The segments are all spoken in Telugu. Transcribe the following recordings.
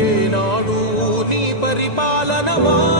ఏనాడు నీ పరిపాలన మాకు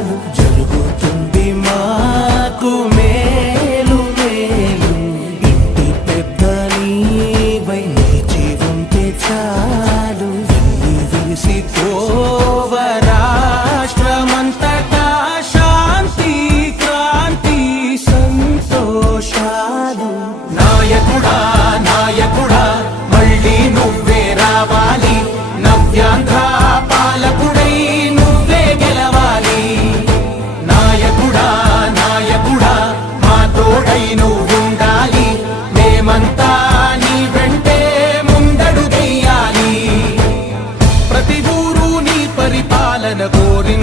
చాలు జరుగుతుంది మాకు మేలు మేలు. ఇంటి పెద్ద నీవై జీవం ఉంటే చాలు. వెళ్ళి విరిసి పోవ കാലനകോരിൻ